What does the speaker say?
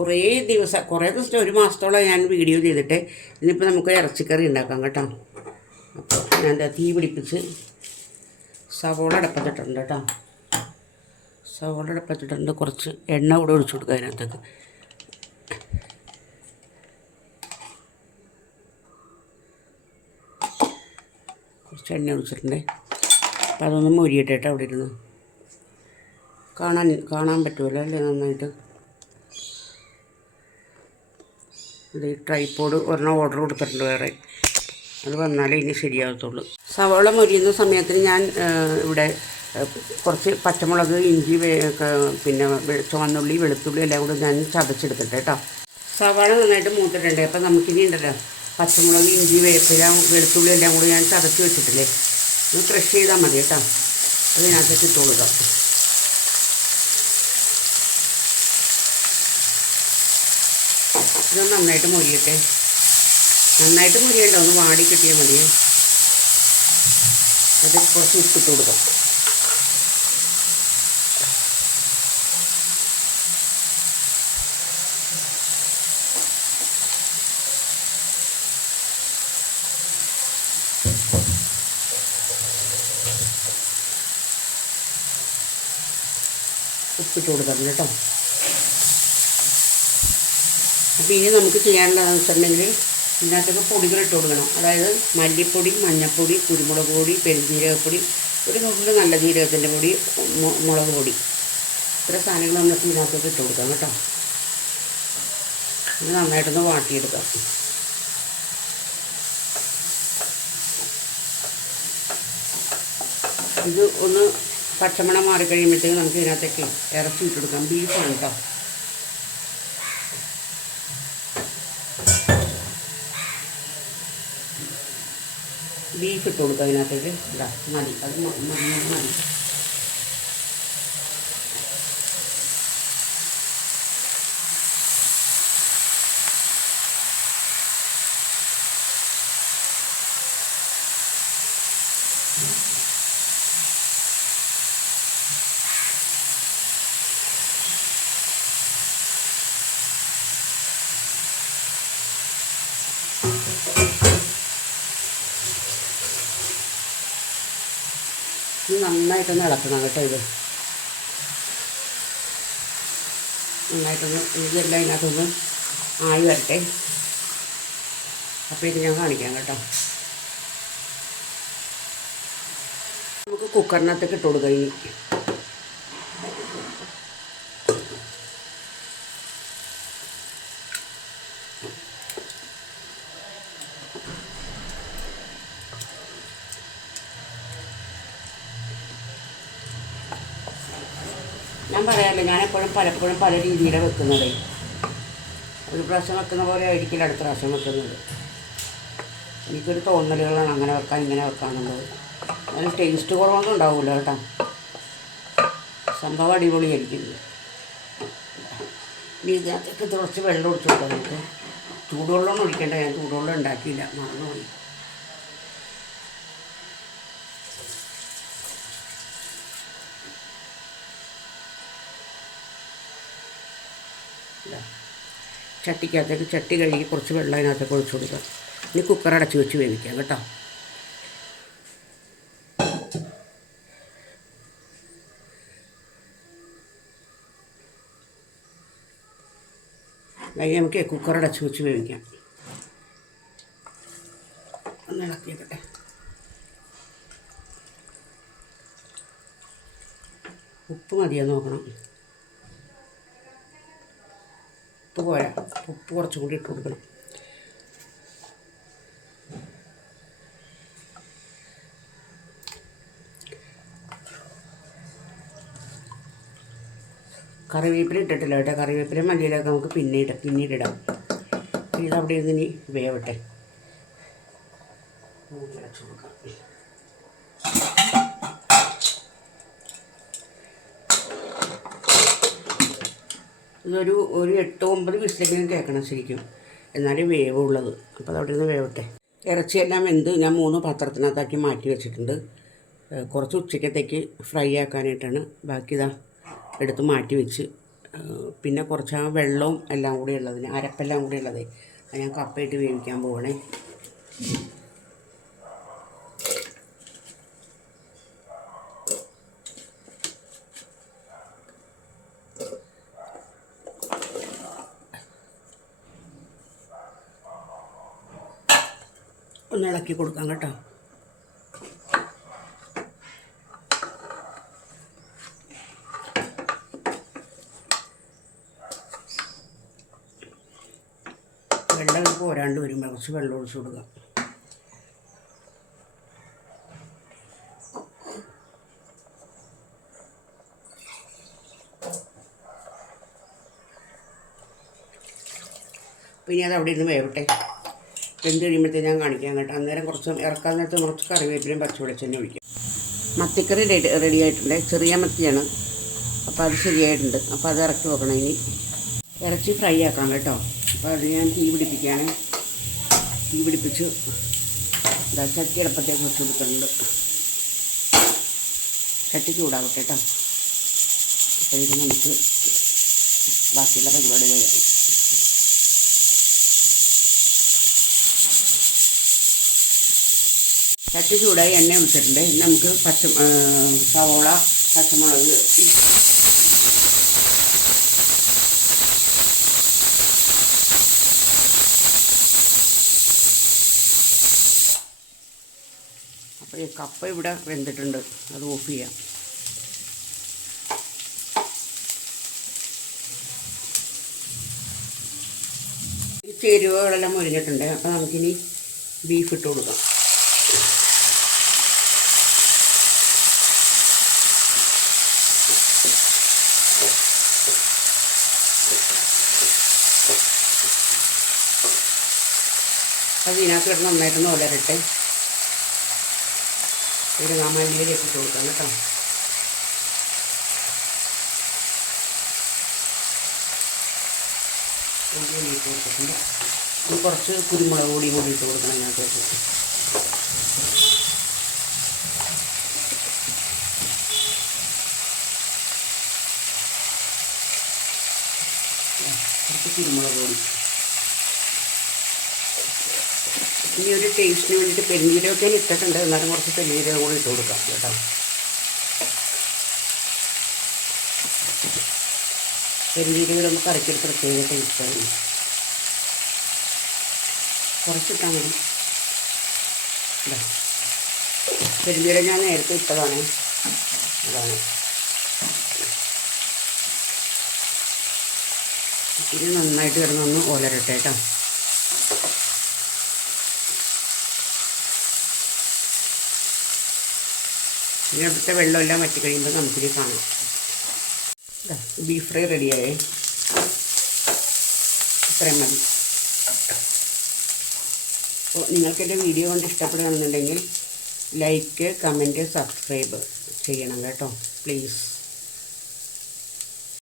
കുറേ ദിവസം ഒരു മാസത്തോളം ഞാൻ വീഡിയോ ചെയ്തിട്ട് ഇന്നിപ്പോൾ നമുക്ക് ഇറച്ചിക്കറി ഉണ്ടാക്കാം കേട്ടോ. അപ്പോൾ ഞാൻ തീ പിടിപ്പിച്ച് സവോള അടപ്പത്തിട്ടുണ്ട് കേട്ടോ. സവോള അടപ്പത്തിട്ടുണ്ട്. കുറച്ച് എണ്ണ കൂടെ ഒഴിച്ചു കൊടുക്കുക അതിനകത്തേക്ക്. കുറച്ച് എണ്ണ ഒഴിച്ചിട്ടുണ്ട്. അപ്പോൾ അതൊന്ന് മൊരിയിട്ടിട്ട് അവിടെ ഇരുന്ന് കാണാൻ പറ്റുമല്ലോ അല്ലേ നന്നായിട്ട്. ഇത് ട്രൈപോഡ് ഒരെണ്ണം ഓർഡർ കൊടുത്തിട്ടുണ്ട് വേറെ. അത് വന്നാലേ ഇനി ശരിയാകത്തുള്ളൂ. സവാള മൊരിയുന്ന സമയത്തിന് ഞാൻ ഇവിടെ കുറച്ച് പച്ചമുളക്, ഇഞ്ചി, പിന്നെ ചുവന്നുള്ളി, വെളുത്തുള്ളി എല്ലാം കൂടെ ഞാൻ ചതച്ചെടുത്തിട്ട് കേട്ടോ. സവാള നന്നായിട്ട് മൂത്തിട്ടുണ്ട്. അപ്പം നമുക്കിനി ഉണ്ടല്ലോ പച്ചമുളക്, ഇഞ്ചി, വേപ്പില, വെളുത്തുള്ളി എല്ലാം കൂടി ഞാൻ ചതച്ച് വെച്ചിട്ടില്ലേ, ഒന്ന് ക്രഷ് ചെയ്താൽ മതി കേട്ടോ. അതിനകത്തേക്ക് ഇട്ട് കൊടുക്കാം. ഇത് നന്നായിട്ട് മൊരിയട്ടെ. നന്നായിട്ട് മൊരിയണ്ട, ഒന്ന് വാടി കിട്ടിയാൽ മതിയേ. അത് കുറച്ച് ഉപ്പിട്ട് കൊടുക്കാം. ഉപ്പിട്ട് കൊടുക്കണം കേട്ടോ. അപ്പോൾ ഇനി നമുക്ക് ചെയ്യാനുള്ളതെന്ന് വെച്ചിട്ടുണ്ടെങ്കിൽ ഇതിനകത്തൊക്കെ പൊടികൾ ഇട്ട് കൊടുക്കണം. അതായത് മല്ലിപ്പൊടി, മഞ്ഞൾപ്പൊടി, കുരുമുളക് പൊടി, പെരുംജീരകപ്പൊടി, ഒരു നുള്ളു നല്ല ജീരകത്തിൻ്റെ പൊടി, മുളക് പൊടി, ഇത്ര സാധനങ്ങൾ നമുക്ക് ഇതിനകത്തൊക്കെ ഇട്ട് കൊടുക്കാം കേട്ടോ. ഇത് നന്നായിട്ടൊന്ന് വാട്ടിയെടുക്കാം. ഇത് ഒന്ന് പച്ചമണം മാറിക്കഴിയുമ്പോഴത്തേക്ക് നമുക്ക് ഇതിനകത്തേക്ക് ഇറച്ചി ഇട്ട് കൊടുക്കാം. ബീഫാണ് കേട്ടോ. ബീഫ് ഇട്ട് കൊടുക്കുക അതിനകത്തേക്ക്. ഇതാ മതി, അത് മതി. ഇത് നന്നായിട്ടൊന്ന് ഇളക്കണം കേട്ടോ. ഇത് നന്നായിട്ടൊന്ന് ഇതെല്ലാം ഇതിനകത്തൊന്ന് ആയി വരട്ടെ. അപ്പോഴേക്ക് ഞാൻ കാണിക്കാം കേട്ടോ. നമുക്ക് കുക്കറിനകത്തേക്ക് ഇട്ട് കൊടുക്കാം. ഇനി ഞാൻ പറയാറില്ല, ഞാനെപ്പോഴും പലപ്പോഴും പല രീതിയിലാണ് വെക്കുന്നത്. ഒരു പ്രാവശ്യം വെക്കുന്ന പോലെ ആയിരിക്കില്ല അടുത്ത പ്രാവശ്യം വെക്കുന്നത്. എനിക്കൊരു തോന്നലുകളാണ് അങ്ങനെ വെക്കാം ഇങ്ങനെ വെക്കാമെന്നുള്ളത്. അതിന് ടേസ്റ്റ് കുറവൊന്നും ഉണ്ടാവില്ല കേട്ടോ. സംഭവം അടിപൊളിയായിരിക്കും. ഇനി ഇതിനകത്തേക്ക് കുറച്ച് വെള്ളം ഒഴിച്ചു കൊടുക്കാം. നമുക്ക് ചൂടുവെള്ളമൊന്നും ഒഴിക്കേണ്ട. ഞാൻ ചൂടുവെള്ളം ഉണ്ടാക്കിയില്ല, മറന്നുപോയി. ചട്ടിക്കകത്തേക്ക് ചട്ടി കഴുകി കുറച്ച് വെള്ളം അതിനകത്തേക്ക് ഒഴിച്ചു കൊടുക്കാം. ഇനി കുക്കർ അടച്ച് വെച്ച് വേവിക്കാം കേട്ടോ. നമുക്ക് കുക്കർ അടച്ച് വെച്ച് വേവിക്കാം. ഒന്ന് ഇളക്കിയിട്ടെ. ഉപ്പ് മതിയാന്ന് നോക്കണം. ഉപ്പ് പോരാ, ഉപ്പ് കുറച്ചും കൂടി ഇട്ട് കൊടുക്കണം. കറിവേപ്പില ഇട്ടിട്ടില്ല കേട്ടോ. കറിവേപ്പില മല്ലിയിലൊക്കെ നമുക്ക് പിന്നീടിടാം. ഇതവിടെ ഇരുന്ന് വേവട്ടെ. അടച്ചു കൊടുക്കാം. ഇതൊരു 8-9 വിസിലെങ്കിലും കേൾക്കണം ശരിക്കും, എന്നാലേ വേവുള്ളത്. അപ്പോൾ അതവിടെ നിന്ന് വേവട്ടെ. ഇറച്ചിയെല്ലാം വെന്ത് ഞാൻ 3 പാത്രത്തിനകത്താക്കി മാറ്റി വെച്ചിട്ടുണ്ട്. കുറച്ച് ഉച്ചക്കത്തേക്ക് ഫ്രൈ ആക്കാനായിട്ടാണ്. ബാക്കി ഇതാ എടുത്ത് മാറ്റി വെച്ച് പിന്നെ കുറച്ച് ആ വെള്ളവും എല്ലാം കൂടി ഉള്ളതിന് അരപ്പെല്ലാം കൂടി ഉള്ളത് അത് ഞാൻ കപ്പയിട്ട് വേവിക്കാൻ പോകണേ. ഒന്ന് ഇളക്കി കൊടുക്കാം കേട്ടോ. വെള്ളം പോരാണ്ട് വരുമ്പോൾ കുറച്ച് വെള്ളം ഒഴിച്ച് കൊടുക്കാം. പിന്നെ അത് അവിടെ ഇരുന്ന് വേവട്ടെ. വെന്ത് കഴിയുമ്പോഴത്തേക്ക് ഞാൻ കാണിക്കാം കേട്ടോ. അന്നേരം കുറച്ച് ഇറക്കാൻ നേരത്ത് കുറച്ച് കറിവേപ്പിലയും പച്ചവെളിച്ചെണ്ണ ഒഴിക്കും. മത്തിക്കറി റെഡി ആയിട്ടുണ്ട്. ചെറിയ മത്തിയാണ്, അപ്പോൾ അത് ശരിയായിട്ടുണ്ട്. അപ്പോൾ അത് ഇറക്കി വെക്കണം. ഇനി ഇറച്ചി ഫ്രൈ ആക്കണം കേട്ടോ. അപ്പോൾ അത് ഞാൻ തീ പിടിപ്പിക്കുകയാണ്. തീ പിടിപ്പിച്ച് ചട്ടി എളുപ്പത്തേക്ക് വെച്ച് കൊടുക്കുന്നുണ്ട്. ചട്ടി ചൂടാകട്ടെ കേട്ടോ. അപ്പോഴേക്കും നമുക്ക് ബാക്കിയുള്ള പരിപാടി ചെയ്യാം. ചട്ടി ചൂടായി എണ്ണ ഒഴിച്ചിട്ടുണ്ട്. ഇനി നമുക്ക് സവോള, പച്ചമുളക്, അപ്പോൾ ഈ കപ്പ ഇവിടെ വെന്തിട്ടുണ്ട്. അത് ഓഫ് ചെയ്യാം. ഈ ചേരുവകളെല്ലാം മുരിഞ്ഞിട്ടുണ്ട്. അപ്പോൾ നമുക്കിനി ബീഫ് ഇട്ട് കൊടുക്കാം. അത് ഇതിനകത്ത് കിടന്ന് നന്നായിട്ടൊന്ന് ഉലരട്ടെ. ഒരു മല്ലിയിലേക്ക് ഇട്ട് കൊടുക്കാം കേട്ടോ. മല്ലിയില ഇട്ട് കൊടുത്തിട്ടുണ്ട്. ഇനി കുറച്ച് കുരുമുളക് പൊടിയും കൂടി ഇട്ട് കൊടുക്കണം ഇതിനകത്തേക്ക്. കുറച്ച് കുരുമുളക് പൊടി. ഇനി ഒരു ടേസ്റ്റിന് വേണ്ടിയിട്ട് പെരുംജീരകമൊക്കെ ഇട്ടിട്ടുണ്ട്. എന്നാലും കുറച്ച് പെരുംജീരകം കൂടി ഇട്ട് കൊടുക്കാം കേട്ടോ. പെരുംജീരകം നമുക്ക് കറിക്കൊരു പ്രത്യേക ടേസ്റ്റാണ്. കുറച്ചിട്ടാൽ മതി. പെരുംജീരകം ഞാൻ നേരത്തെ ഇട്ടതാണ്. അതാണ്. ഇത് നന്നായിട്ട് കിടന്നൊന്ന് ഉലരട്ടെ കേട്ടോ. ഇതിനകത്തെ വെള്ളമെല്ലാം വറ്റി കഴിയുമ്പോൾ നമുക്കിത് കാണാം. ബീഫ് ഫ്രൈ റെഡിയായേ. ഇത്രയും മതി. അപ്പോൾ നിങ്ങൾക്കെൻ്റെ വീഡിയോ കൊണ്ട് ഇഷ്ടപ്പെടുകയാണെന്നുണ്ടെങ്കിൽ ലൈക്ക്, കമൻറ്റ്, സബ്സ്ക്രൈബ് ചെയ്യണം കേട്ടോ. പ്ലീസ്.